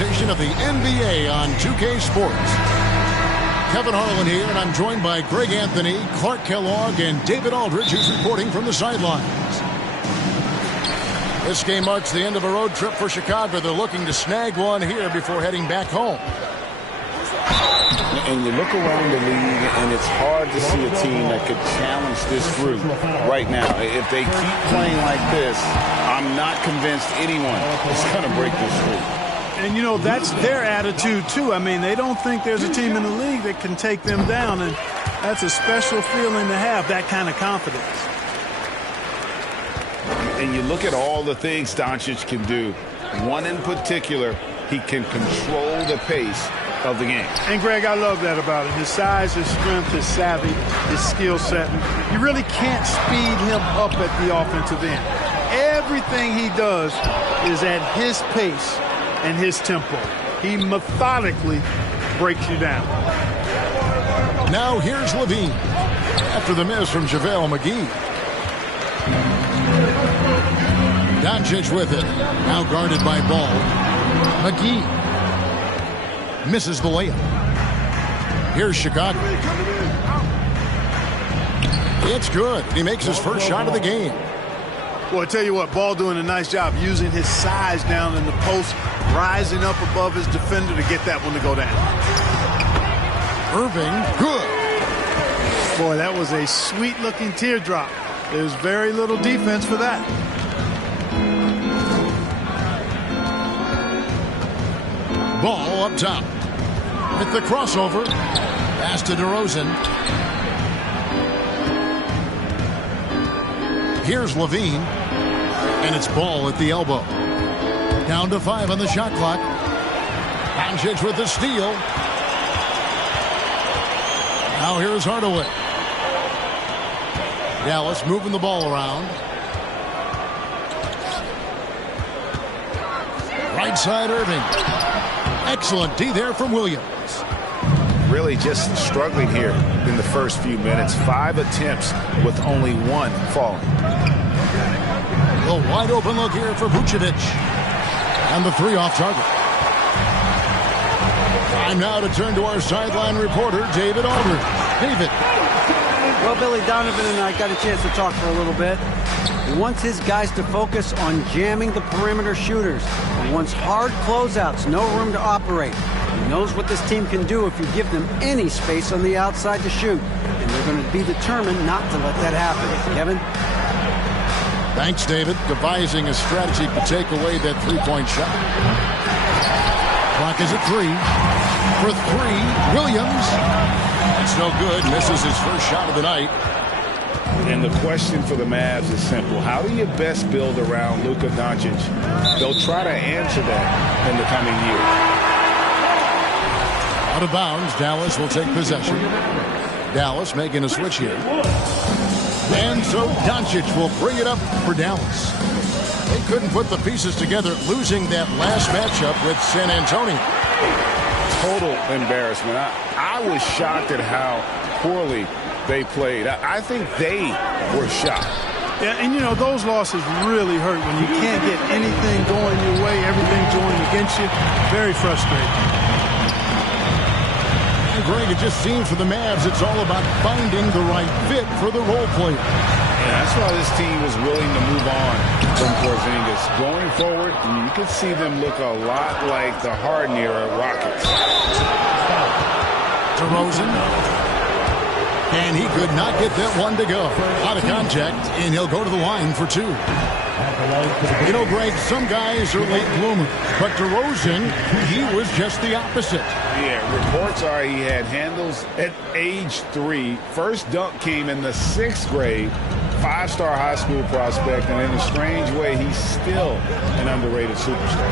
presentation of the NBA on 2K Sports. Kevin Harlan here, and I'm joined by Greg Anthony, Clark Kellogg, and David Aldridge, who's reporting from the sidelines. This game marks the end of a road trip for Chicago. They're looking to snag one here before heading back home. And you look around the league, and it's hard to see a team that could challenge this group right now. If they keep playing like this, I'm not convinced anyone is going to break this streak. And, you know, that's their attitude, too. I mean, they don't think there's a team in the league that can take them down, and that's a special feeling to have, that kind of confidence. And you look at all the things Doncic can do. One in particular, he can control the pace of the game. And, Greg, I love that about him. His size, his strength, his savvy, his skill set. You really can't speed him up at the offensive end. Everything he does is at his pace and his tempo. He methodically breaks you down. Now here's Levine after the miss from JaVale McGee. Doncic with it. Now guarded by Ball. McGee misses the layup. Here's Chicago. It's good. He makes his first shot of the game. Well, I tell you what, Ball doing a nice job using his size down in the post, rising up above his defender to get that one to go down. Irving, good. Boy, that was a sweet-looking teardrop. There's very little defense for that. Ball up top. With the crossover. Pass to DeRozan. Here's Levine. And it's Ball at the elbow. Down to 5 on the shot clock. Doncic with the steal. Now here's Hardaway. Dallas moving the ball around. Right side Irving. Excellent D there from Williams. Really just struggling here in the first few minutes. 5 attempts with only 1 falling. A wide open look here for Vucevic. And the 3 off target. Time now to turn to our sideline reporter, David Aldridge. David. Well, Billy Donovan and I got a chance to talk for a little bit. He wants his guys to focus on jamming the perimeter shooters. He wants hard closeouts, no room to operate. He knows what this team can do if you give them any space on the outside to shoot. And they're going to be determined not to let that happen. Kevin? Thanks, David. Devising a strategy to take away that three-point shot. Clock is at 3. For 3, Williams. That's no good. Misses his first shot of the night. And the question for the Mavs is simple. How do you best build around Luka Doncic? They'll try to answer that in the coming year. Out of bounds, Dallas will take possession. Dallas making a switch here. And so Doncic will bring it up for Dallas. They couldn't put the pieces together, losing that last matchup with San Antonio. Total embarrassment. I was shocked at how poorly they played. I think they were shocked. Yeah, and you know, those losses really hurt when you can't get anything going your way, everything's going against you. Very frustrating. And Greg, it just seems for the Mavs, it's all about finding the right fit for the role player. Yeah, that's why this team was willing to move on from Porzingis. Going forward, you could see them look a lot like the Harden era Rockets. DeRozan. And he could not get that one to go. Out of contact, and he'll go to the line for 2. You know, Greg, some guys are late bloomers, but DeRozan, he was just the opposite. Yeah, reports are he had handles at age 3. First dunk came in the 6th grade. 5-star high school prospect, and in a strange way, he's still an underrated superstar.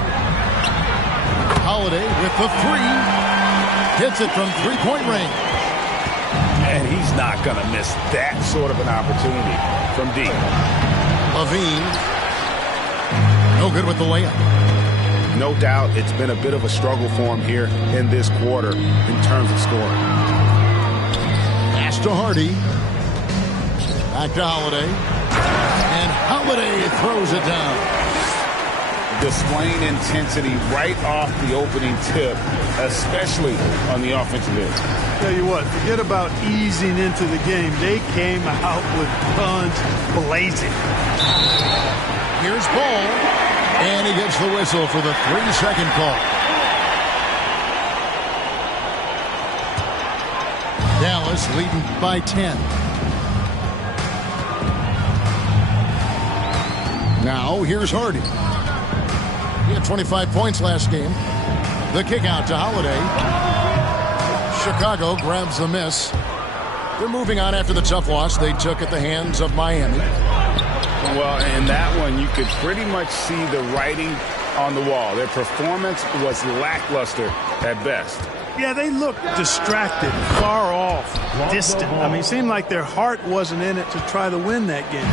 Holiday with the 3. Hits it from 3-point range. And he's not going to miss that sort of an opportunity from deep. Levine. No good with the layup. No doubt it's been a bit of a struggle for him here in this quarter in terms of scoring. Pass to Hardy. Back to Holiday. And Holiday throws it down. displaying intensity right off the opening tip, especially on the offensive end. Tell you what, forget about easing into the game. They came out with guns blazing. Here's Ball, and he gets the whistle for the 3-second call. Dallas leading by 10. Now, here's Hardy. He had 25 points last game. The kick out to Holiday. Chicago grabs the miss. They're moving on after the tough loss they took at the hands of Miami. Well, in that one, you could pretty much see the writing on the wall. Their performance was lackluster at best. Yeah, they looked distracted, far off, distant. I mean, it seemed like their heart wasn't in it to try to win that game.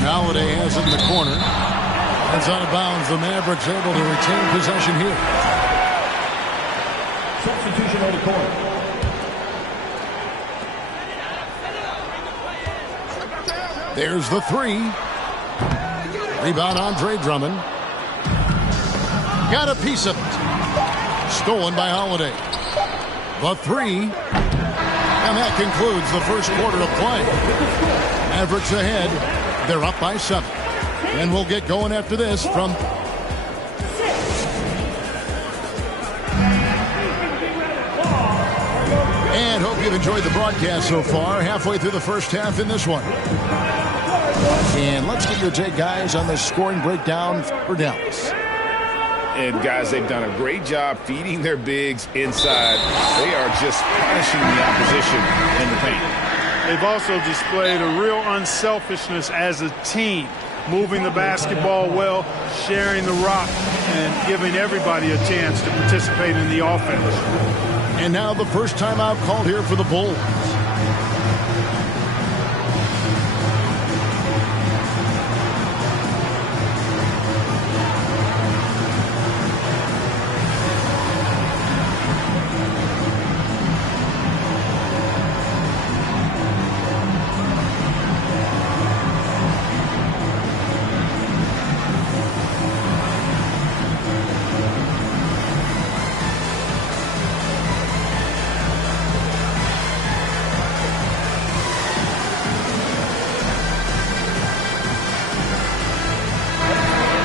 Holiday has it in the corner. It's out of bounds. The Mavericks able to retain possession here. Substitution on the court. There's the three. Rebound, Andre Drummond. Got a piece of it. Stolen by Holiday. The three. And that concludes the first quarter of play. Mavericks ahead. They're up by 7. And we'll get going after this from... And hope you've enjoyed the broadcast so far. Halfway through the first half in this one. And let's get your take, guys, on the scoring breakdown for Dallas. And, guys, they've done a great job feeding their bigs inside. They are just punishing the opposition in the paint. They've also displayed a real unselfishness as a team, moving the basketball well, sharing the rock, and giving everybody a chance to participate in the offense. And now the first timeout called here for the Bulls.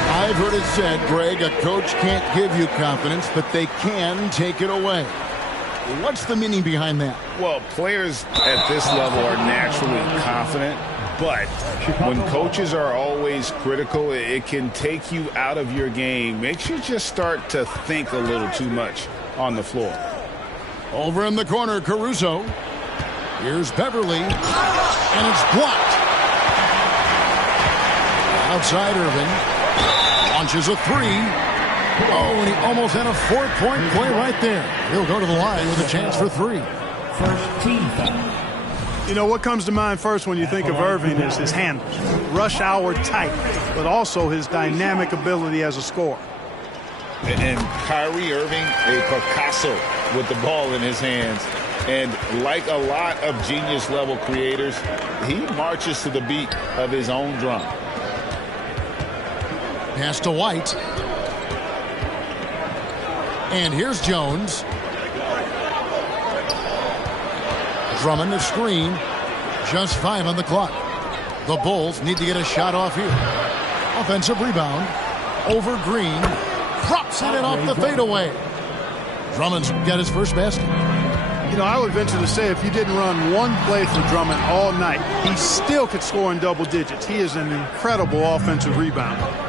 I've heard it said, Greg, a coach can't give you confidence, but they can take it away. What's the meaning behind that? Well, players at this level are naturally confident, but when coaches are always critical, it can take you out of your game. Makes you just start to think a little too much on the floor. Over in the corner, Caruso. Here's Beverly, and it's blocked. Outside Irving. Launches a three. Oh, and he almost had a 4-point play right there. He'll go to the line with a chance for 3. First team foul. You know, what comes to mind first when you think of Irving is his handles. Rush hour tight, but also his dynamic ability as a scorer. And Kyrie Irving, a Picasso with the ball in his hands. And like a lot of genius-level creators, he marches to the beat of his own drum. Pass to White. And here's Jones. Drummond the screen. Just 5 on the clock. The Bulls need to get a shot off here. Offensive rebound. Over Green. Drops it in off the fadeaway. Drummond's got his first basket. You know, I would venture to say if you didn't run one play for Drummond all night, he still could score in double digits. He is an incredible offensive rebounder.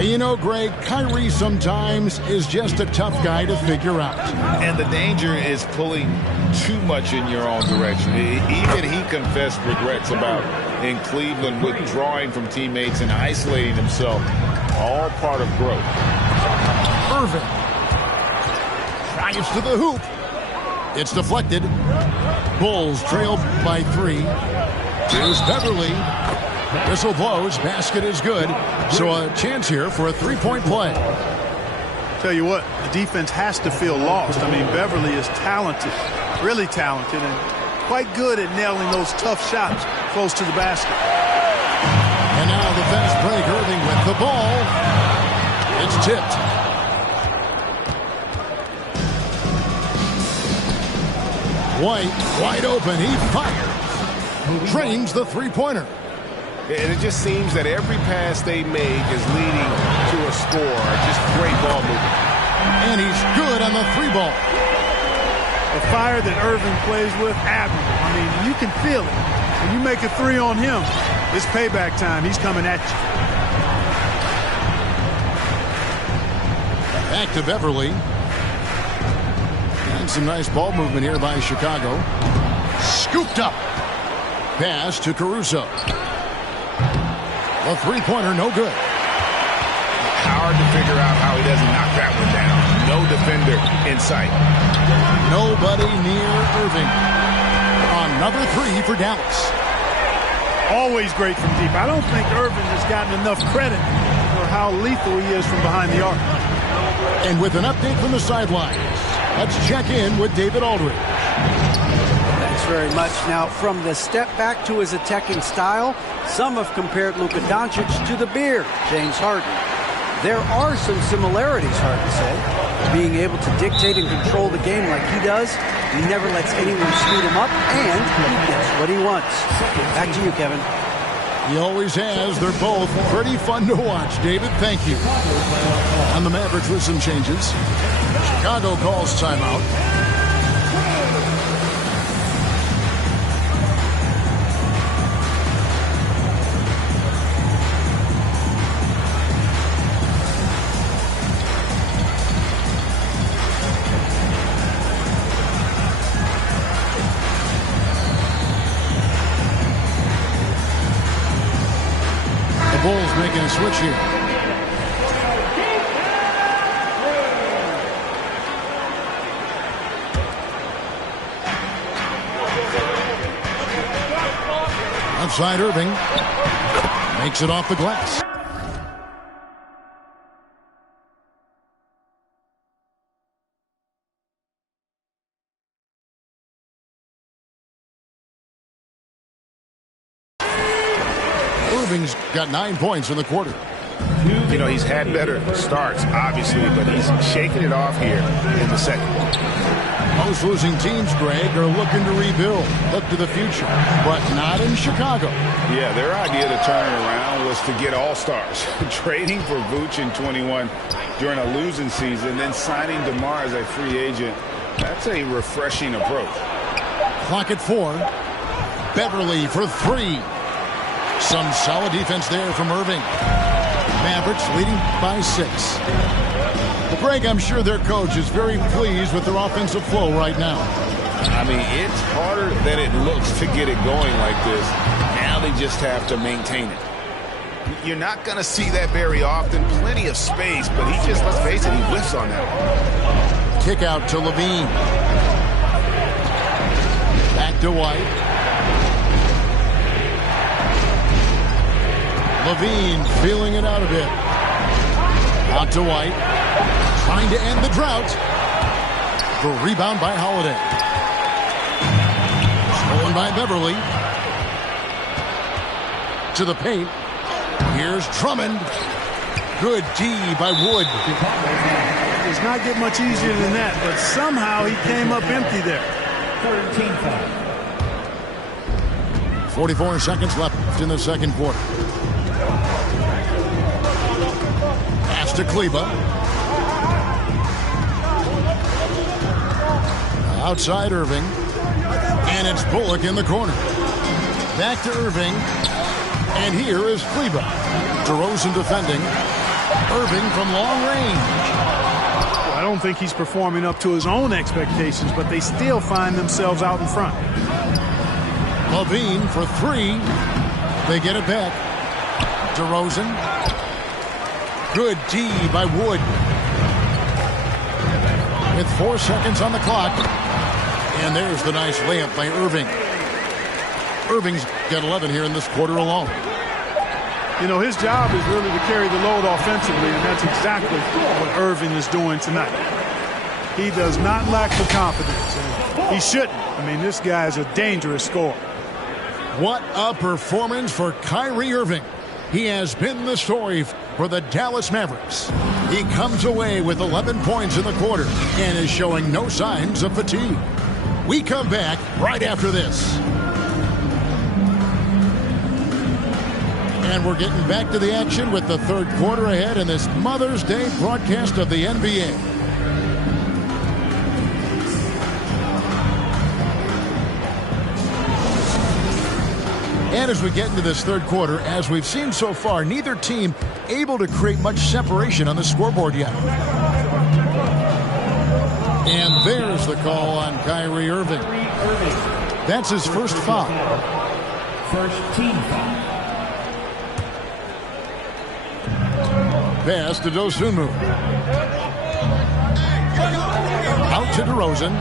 You know, Greg, Kyrie sometimes is just a tough guy to figure out. And the danger is pulling too much in your own direction. Even he confessed regrets about in Cleveland withdrawing from teammates and isolating himself. All part of growth. Irving drives to the hoop. It's deflected. Bulls trail by 3. Here's Beverly. Whistle blows. Basket is good. So a chance here for a 3-point play. Tell you what, the defense has to feel lost. I mean, Beverly is talented, really talented, and quite good at nailing those tough shots close to the basket. tipped. White, wide open. He fires. Drains the three-pointer. And it just seems that every pass they make is leading to a score. Just great ball movement. And he's good on the three ball. The fire that Irving plays with, admirable. I mean, you can feel it. When you make a three on him, it's payback time. He's coming at you. Back to Beverly. And some nice ball movement here by Chicago. Scooped up. Pass to Caruso. A three-pointer, no good. Hard to figure out how he doesn't knock that one down. No defender in sight. Nobody near Irving. Another three for Dallas. Always great from deep. I don't think Irving has gotten enough credit for how lethal he is from behind the arc. And with an update from the sidelines, let's check in with David Aldridge. Thanks very much. Now, from the step back to his attacking style, some have compared Luka Doncic to the Beard, James Harden. There are some similarities, Harden said. Being able to dictate and control the game like he does, he never lets anyone scoot him up, and he gets what he wants. Back to you, Kevin. He always has. They're both pretty fun to watch. David, thank you. On the Mavericks with some changes. Chicago calls timeout. Bulls making a switch here. Outside Irving. Makes it off the glass. Irving's got 9 points in the quarter. You know, he's had better starts, obviously, but he's shaking it off here in the second. Most losing teams, Greg, are looking to rebuild, look to the future, but not in Chicago. Yeah, their idea to turn it around was to get all-stars. Trading for Vooch in 21 during a losing season, then signing DeMar as a free agent. That's a refreshing approach. Clock at 4. Beverly for 3. Some solid defense there from Irving. Mavericks leading by 6. Well, Greg, I'm sure their coach is very pleased with their offensive flow right now. I mean, it's harder than it looks to get it going like this. Now they just have to maintain it. You're not going to see that very often. Plenty of space, but he just, let's face it, he whiffs on that one. Kick out to Levine. Back to White. Levine feeling it out a bit. Out to White. Trying to end the drought. The rebound by Holiday. Stolen by Beverly. To the paint. Here's Drummond. Good D by Wood. It does not get much easier than that, but somehow he came up empty there. 44 seconds left in the second quarter. Pass to Kleber. Outside Irving. And it's Bullock in the corner. Back to Irving. And here is Kleber. DeRozan defending. Irving from long range. I don't think he's performing up to his own expectations, but they still find themselves out in front. Levine for 3. They get it back. DeRozan. Good D by Wood. With 4 seconds on the clock. And there's the nice layup by Irving. Irving's got 11 here in this quarter alone. You know, his job is really to carry the load offensively, and that's exactly what Irving is doing tonight. He does not lack the confidence, and he shouldn't. I mean, this guy is a dangerous scorer. What a performance for Kyrie Irving. He has been the story for the Dallas Mavericks. He comes away with 11 points in the quarter and is showing no signs of fatigue. We come back right after this. And we're getting back to the action with the third quarter ahead in this Mother's Day broadcast of the NBA. And as we get into this third quarter, as we've seen so far, neither team able to create much separation on the scoreboard yet. And there's the call on Kyrie Irving. That's his first foul. First team foul. Pass to Dosunmu. Out to DeRozan.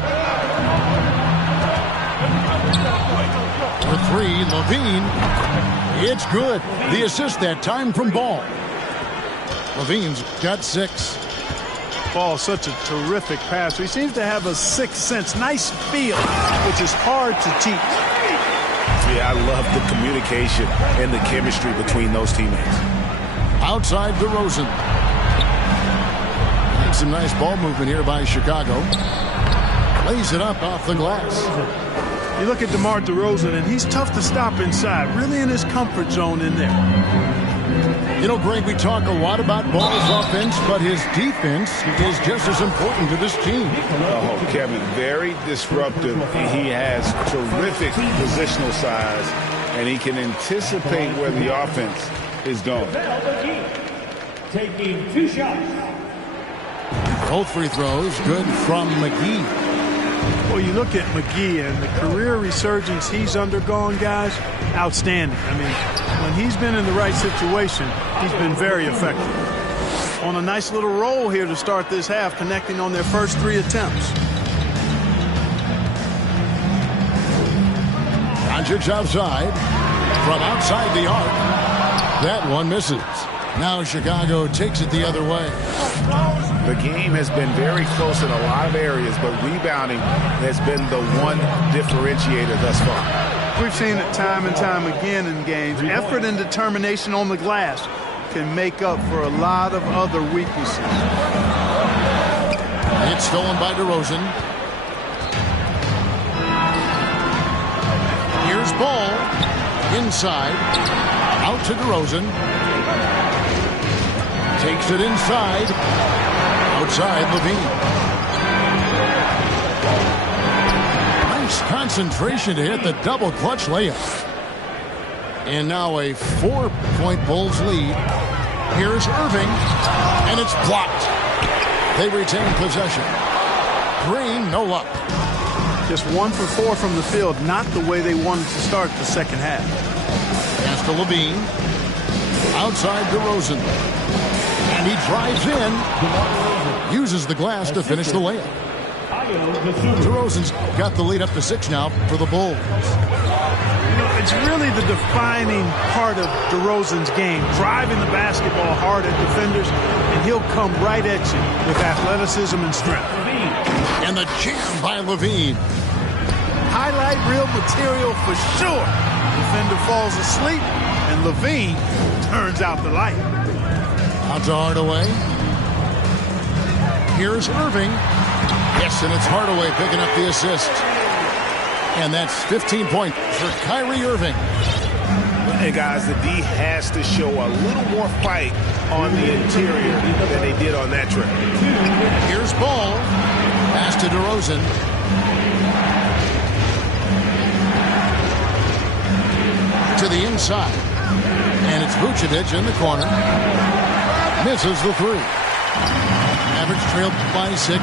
For three, Levine. It's good. The assist that time from Ball. Levine's got 6. Ball, such a terrific passer. He seems to have a sixth sense. Nice feel, which is hard to teach. Yeah, I love the communication and the chemistry between those teammates. Outside DeRozan. And some nice ball movement here by Chicago. Lays it up off the glass. You look at DeMar DeRozan, and he's tough to stop inside. Really in his comfort zone in there. You know, Greg, we talk a lot about Ball's offense, but his defense is just as important to this team. Oh, Kevin, very disruptive. He has terrific positional size, and he can anticipate where the offense is going. Taking 2 shots. Both free throws good from McGee. Well, you look at McGee and the career resurgence he's undergone, guys, outstanding. I mean, when he's been in the right situation, he's been very effective. On a nice little roll here to start this half, connecting on their first 3 attempts. Doncic outside. From outside the arc. That one misses. Now Chicago takes it the other way. The game has been very close in a lot of areas, but rebounding has been the one differentiator thus far. We've seen it time and time again in games. Effort and determination on the glass can make up for a lot of other weaknesses. It's stolen by DeRozan. Here's Ball. Inside. Out to DeRozan. Takes it inside. Outside Levine. Nice concentration to hit the double clutch layup. And now a 4-point Bulls lead. Here's Irving. And it's blocked. They retain possession. Green, no luck. Just 1 for 4 from the field. Not the way they wanted to start the second half. Pass to Levine. Outside DeRozan. And he drives in. Uses the glass to finish the layup. DeRozan's got the lead up to 6 now for the Bulls. You know, it's really the defining part of DeRozan's game. Driving the basketball hard at defenders, and he'll come right at you with athleticism and strength. And the jam by Levine. Highlight reel material for sure. Defender falls asleep, and Levine turns out the light. Out to Hardaway. Here's Irving. Yes, and it's Hardaway picking up the assist. And that's 15 points for Kyrie Irving. Hey, guys, the D has to show a little more fight on the interior than they did on that trip. Here's Ball. Pass to DeRozan. To the inside. And it's Vucevic in the corner. Misses the 3. Mavericks trailed by 6.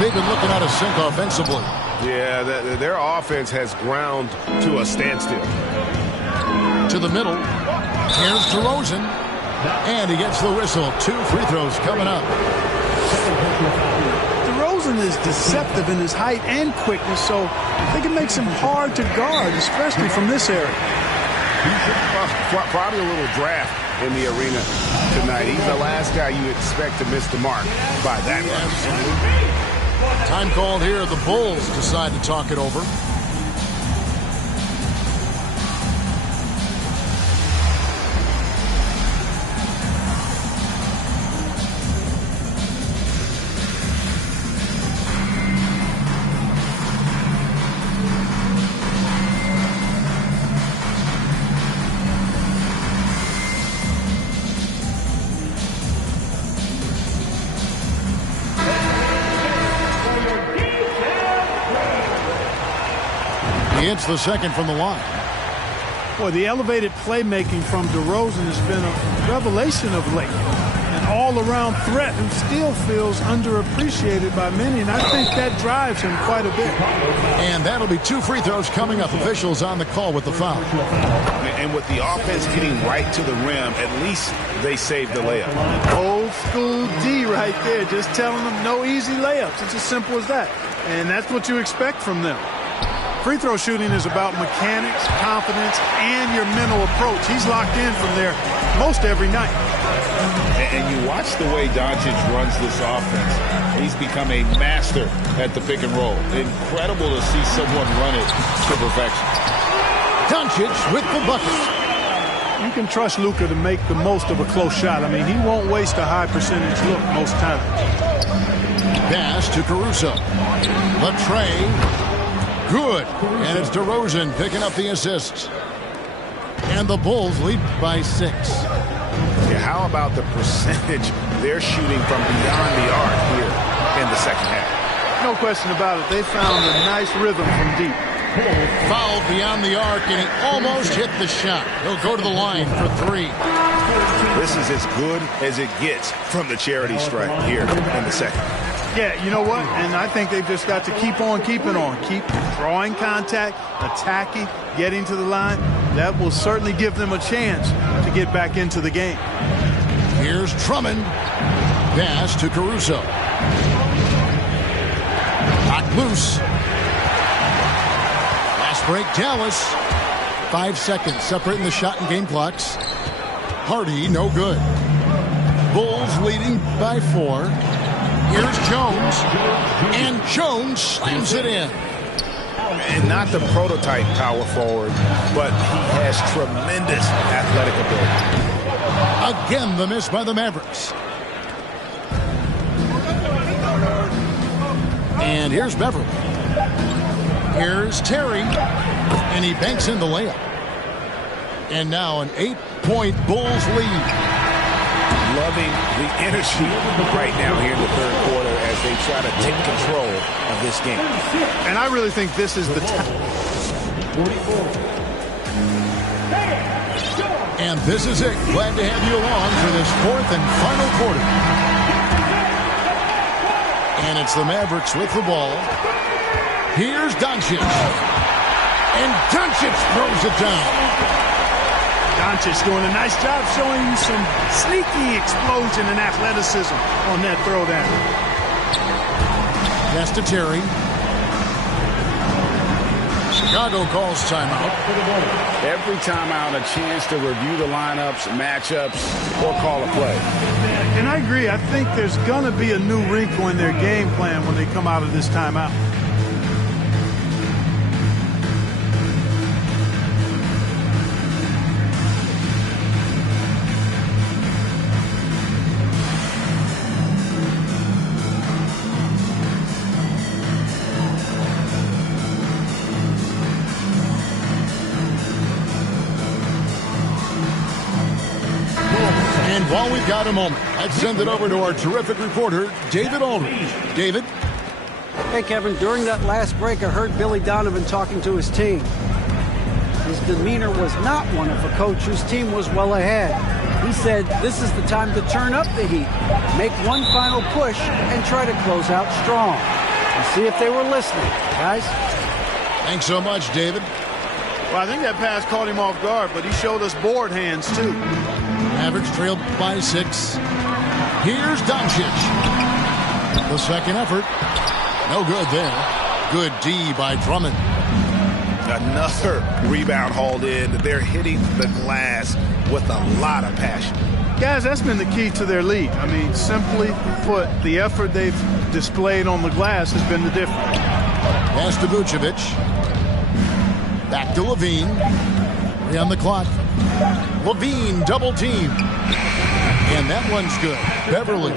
They've been looking out of sync offensively. Yeah, their offense has ground to a standstill. To the middle. Here's DeRozan. And he gets the whistle. 2 free throws coming up. DeRozan is deceptive in his height and quickness, so they can make him hard to guard, especially from this area. Probably a little draft in the arena tonight. He's the last guy you expect to miss the mark by that much. Time called here. The Bulls decide to talk it over. hits the second from the line. Boy, the elevated playmaking from DeRozan has been a revelation of late. An all-around threat who still feels underappreciated by many, and I think that drives him quite a bit. And that'll be 2 free throws coming up. Officials on the call with the foul. And with the offense getting right to the rim, at least they saved the layup. Old school D right there, just telling them no easy layups. It's as simple as that. And that's what you expect from them. Free throw shooting is about mechanics, confidence, and your mental approach. He's locked in from there most every night. And you watch the way Doncic runs this offense. He's become a master at the pick and roll. Incredible to see someone run it to perfection. Doncic with the bucket. You can trust Luka to make the most of a close shot. I mean, he won't waste a high percentage look most times. Pass to Caruso. Latrey. Good. And it's DeRozan picking up the assists. And the Bulls lead by 6. Yeah, how about the percentage they're shooting from beyond the arc here in the second half? No question about it. They found a nice rhythm from deep. Fouled beyond the arc, and he almost hit the shot. He'll go to the line for 3. This is as good as it gets from the charity stripe here in the second. Yeah, you know what? And I think they've just got to keep on keeping on. Keep drawing contact, attacking, getting to the line. That will certainly give them a chance to get back into the game. Here's Drummond. Pass to Caruso. Knocked loose. Fast break, Dallas. 5 seconds separating the shot and game clocks. Hardy, no good. Bulls leading by 4. Here's Jones, and Jones slams it in. And not the prototype power forward, but he has tremendous athletic ability. Again, the miss by the Mavericks. And here's Beverly. Here's Terry, and he banks in the layup. And now an 8-point Bulls lead. Loving the energy right now here in the third quarter as they try to take control of this game. And I really think this is the time. And this is it. Glad to have you along for this 4th and final quarter. And it's the Mavericks with the ball. Here's Doncic. And Doncic throws it down. Doncic doing a nice job showing you some sneaky explosion and athleticism on that throwdown. Pass to Terry. Chicago calls timeout. Every timeout, a chance to review the lineups, matchups, or call a play. And I agree. I think there's going to be a new wrinkle in their game plan when they come out of this timeout. While we've got a moment, let's send it over to our terrific reporter, David Aldridge. David? Hey, Kevin, during that last break, I heard Billy Donovan talking to his team. His demeanor was not one of a coach whose team was well ahead. He said this is the time to turn up the heat, make one final push, and try to close out strong. We'll see if they were listening, guys. Thanks so much, David. Well, I think that pass caught him off guard, but he showed us board hands, too. Mavericks trailed by 6. Here's Doncic. The second effort. No good there. Good D by Drummond. Another rebound hauled in. They're hitting the glass with a lot of passion. Guys, that's been the key to their lead. I mean, simply put, the effort they've displayed on the glass has been the difference. Pass to Vucevic. Back to Levine. 3 on the clock. Levine double team. And that one's good. Beverly.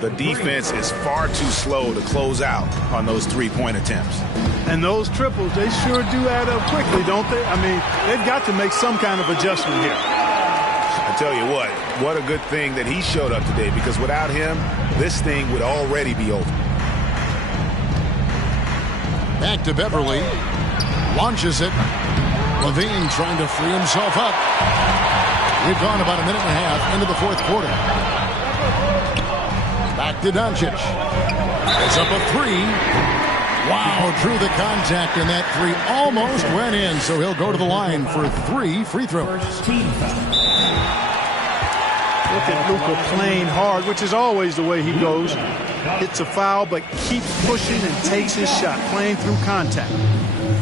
The defense is far too slow to close out on those three-point attempts. And those triples, they sure do add up quickly, don't they? I mean, they've got to make some kind of adjustment here. I tell you what a good thing that he showed up today, because without him, this thing would already be over. Back to Beverly. Launches it. Levine trying to free himself up. We've gone about a minute and a half into the fourth quarter. Back to Doncic. It's up a three. Wow, drew the contact, and that three almost went in, so he'll go to the line for 3 free throws. Look at Luka playing hard, which is always the way he goes. Hits a foul, but keeps pushing and takes his shot, playing through contact.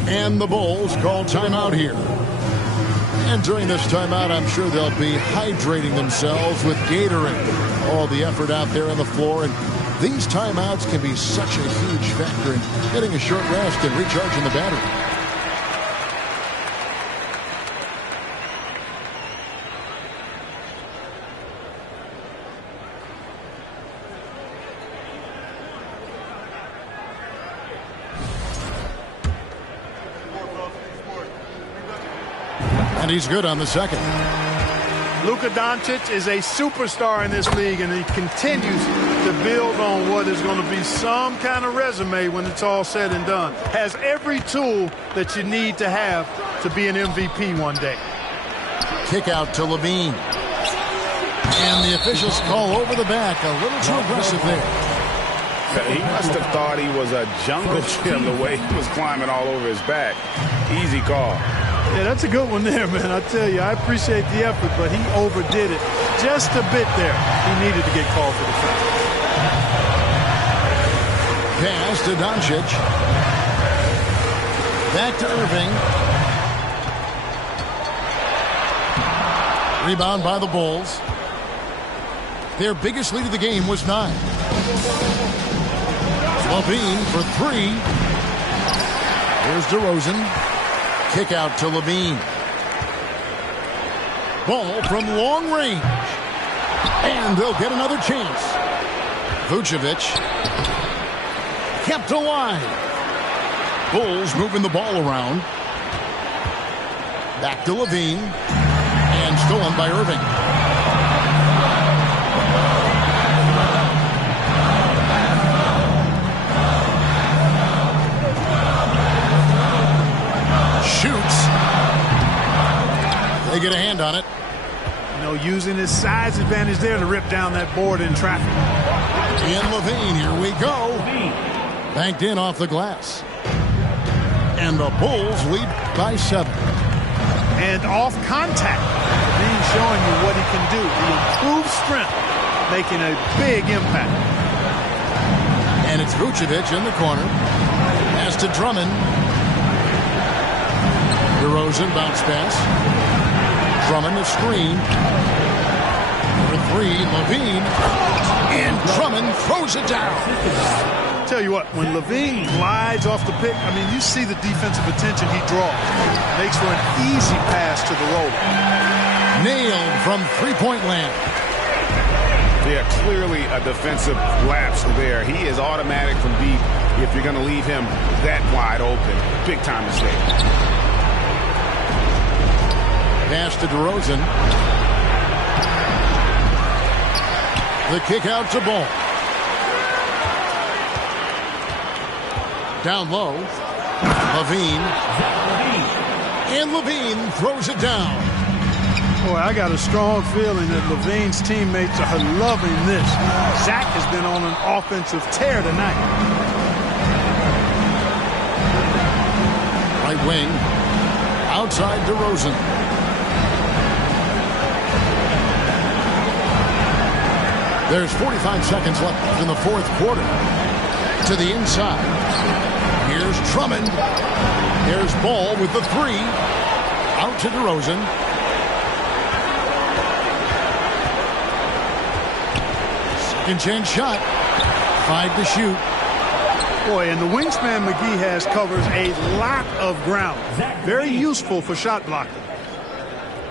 And the Bulls call timeout here. And during this timeout, I'm sure they'll be hydrating themselves with Gatorade. All the effort out there on the floor, and these timeouts can be such a huge factor in getting a short rest and recharging the battery. And he's good on the second. Luka Doncic is a superstar in this league, and he continues to build on what is going to be some kind of resume when it's all said and done. Has every tool that you need to have to be an MVP one day. Kick out to Levine. And the officials call over the back. A little too aggressive there. He must have thought he was a jungle gym the way he was climbing all over his back. Easy call. Yeah, that's a good one there, man. I tell you, I appreciate the effort, but he overdid it just a bit there. He needed to get called for the foul. Pass to Doncic. Back to Irving. Rebound by the Bulls. Their biggest lead of the game was 9. Levine for 3. Here's DeRozan. Kick out to Levine. Ball from long range. And they'll get another chance. Vucevic kept alive. Bulls moving the ball around. Back to Levine. And stolen by Irving. Shoots. They get a hand on it. You know, using his size advantage there to rip down that board in traffic. Ian Levine, here we go. Banked in off the glass. And the Bulls lead by 7. And off contact. Levine showing you what he can do. The improved strength, making a big impact. And it's Vucevic in the corner. Pass to Drummond. DeRozan bounce pass. Drummond the screen. For 3, Levine. And Drummond throws it down. Tell you what, when Levine glides off the pick, I mean, you see the defensive attention he draws. Makes for an easy pass to the roller. Nailed from three-point land. Yeah, clearly a defensive lapse there. He is automatic from deep if you're going to leave him that wide open. Big time mistake. Pass to DeRozan. The kick out to Ball. Down low. Levine. And Levine throws it down. Boy, I got a strong feeling that Levine's teammates are loving this. Zach has been on an offensive tear tonight. Right wing. Outside DeRozan. There's 45 seconds left in the fourth quarter. To the inside. Here's Drummond. Here's Ball with the 3. Out to DeRozan. Second chance shot. 5 to shoot. Boy, and the wingspan McGee has covers a lot of ground. Very useful for shot blocking.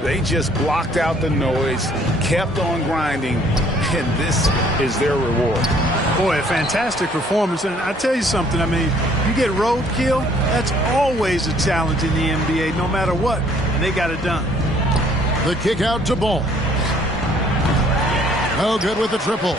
They just blocked out the noise, kept on grinding, and this is their reward. Boy, a fantastic performance. And I tell you something, I mean, you get roadkill, that's always a challenge in the NBA, no matter what. And they got it done. The kick out to Ball. No good with the triple.